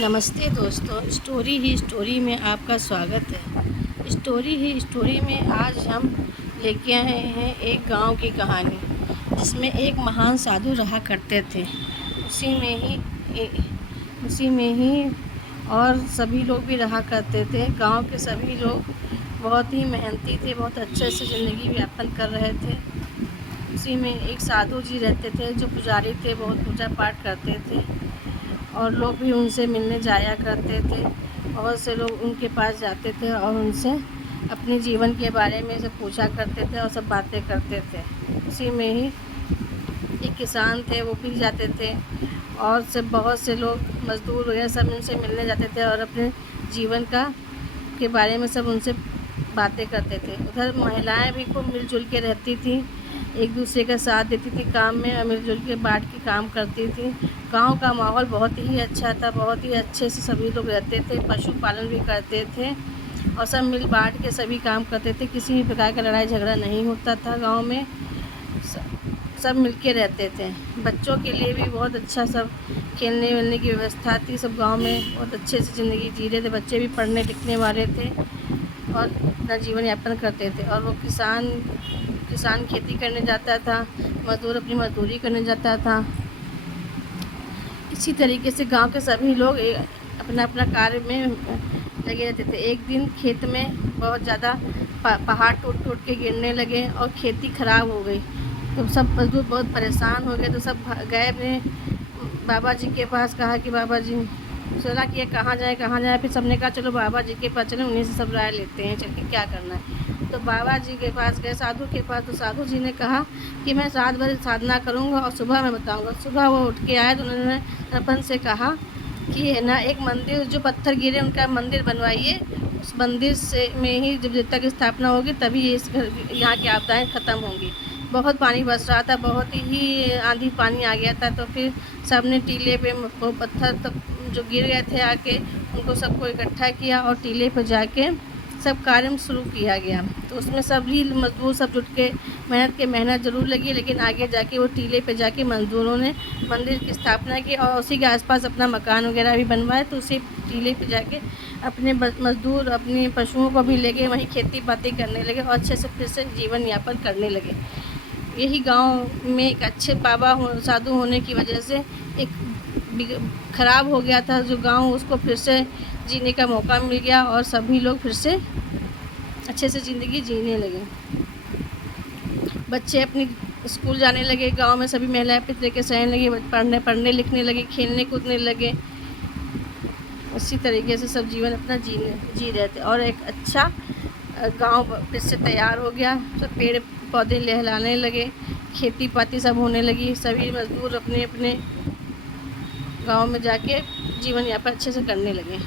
नमस्ते दोस्तों, स्टोरी ही स्टोरी में आपका स्वागत है। स्टोरी ही स्टोरी में आज हम लेके आए हैं एक गांव की कहानी, जिसमें एक महान साधु रहा करते थे। उसी में ही और सभी लोग भी रहा करते थे। गांव के सभी लोग बहुत ही मेहनती थे, बहुत अच्छे से ज़िंदगी यापन कर रहे थे। उसी में एक साधु जी रहते थे जो पुजारी थे, बहुत पूजा पाठ करते थे और लोग भी उनसे मिलने जाया करते थे। बहुत से लोग उनके पास जाते थे और उनसे अपने जीवन के बारे में सब पूछा करते थे और सब बातें करते थे। उसी में ही एक किसान थे, वो भी जाते थे और सब बहुत से लोग मज़दूर वगैरह सब उनसे मिलने जाते थे और अपने जीवन के बारे में सब उनसे बातें करते थे। उधर महिलाएं भी खूब मिलजुल के रहती थी, एक दूसरे का साथ देती थी काम में और मिलजुल के बांट के काम करती थी। गांव का माहौल बहुत ही अच्छा था, बहुत ही अच्छे से सभी लोग रहते थे, पशुपालन भी करते थे और सब मिल बांट के सभी काम करते थे। किसी भी प्रकार का लड़ाई झगड़ा नहीं होता था गांव में, सब मिल के रहते थे। बच्चों के लिए भी बहुत अच्छा सब खेलने वेलने की व्यवस्था थी। सब गांव में बहुत अच्छे से ज़िंदगी जी रहे थे, बच्चे भी पढ़ने लिखने वाले थे और अपना जीवन यापन करते थे। और वो किसान खेती करने जाता था, मज़दूर अपनी मज़दूरी करने जाता था। इसी तरीके से गांव के सभी लोग अपना अपना कार्य में लगे रहते थे। एक दिन खेत में बहुत ज़्यादा पहाड़ टूट टूट के गिरने लगे और खेती ख़राब हो गई, तो सब मज़दूर बहुत परेशान हो गए। तो सब गए अपने बाबा जी के पास, कहा कि बाबा जी, सलाह किया कहाँ जाए। फिर सबने कहा चलो बाबा जी के पास चलो, उन्हीं से सब राय लेते हैं चल के क्या करना है। तो बाबा जी के पास गए, साधु के पास। तो साधु जी ने कहा कि मैं रात भर साधना करूँगा और सुबह मैं बताऊँगा। सुबह वो उठ के आए तो उन्होंने सरपंच से कहा कि है ना, एक मंदिर जो पत्थर गिरे उनका मंदिर बनवाइए। उस मंदिर से में ही जब तक स्थापना होगी तभी ये इस घर यहाँ की आपदाएँ ख़त्म होंगी। बहुत पानी बरस रहा था, बहुत ही आंधी पानी आ गया था। तो फिर सब ने टीले पे वो पत्थर तक जो गिर गए थे आके, उनको सबको इकट्ठा किया और टीले पर जाके सब कार्य शुरू किया गया। तो उसमें सभी मज़दूर सब जुट के मेहनत ज़रूर लगी, लेकिन आगे जाके वो टीले पे जाके मज़दूरों ने मंदिर की स्थापना की और उसी के आसपास अपना मकान वगैरह भी बनवाए। तो उसी टीले पे जाके अपने मज़दूर अपने पशुओं को भी लेके वहीं खेती बाती करने लगे और अच्छे से फिर से जीवन यापन करने लगे। यही गांव में एक अच्छे बाबा साधु होने की वजह से एक ख़राब हो गया था जो गांव, उसको फिर से जीने का मौका मिल गया और सभी लोग फिर से अच्छे से ज़िंदगी जीने लगे। बच्चे अपनी स्कूल जाने लगे, गांव में सभी महिलाएं अपने तरीके से रहने लगी, पढ़ने लिखने लगे, खेलने कूदने लगे। उसी तरीके से सब जीवन अपना जी रहे थे और एक अच्छा गांव फिर से तैयार हो गया। सब पेड़ पौधे लहलाने लगे, खेती पाती सब होने लगी। सभी मज़दूर अपने अपने गांव में जाके जीवन यापन अच्छे से करने लगे।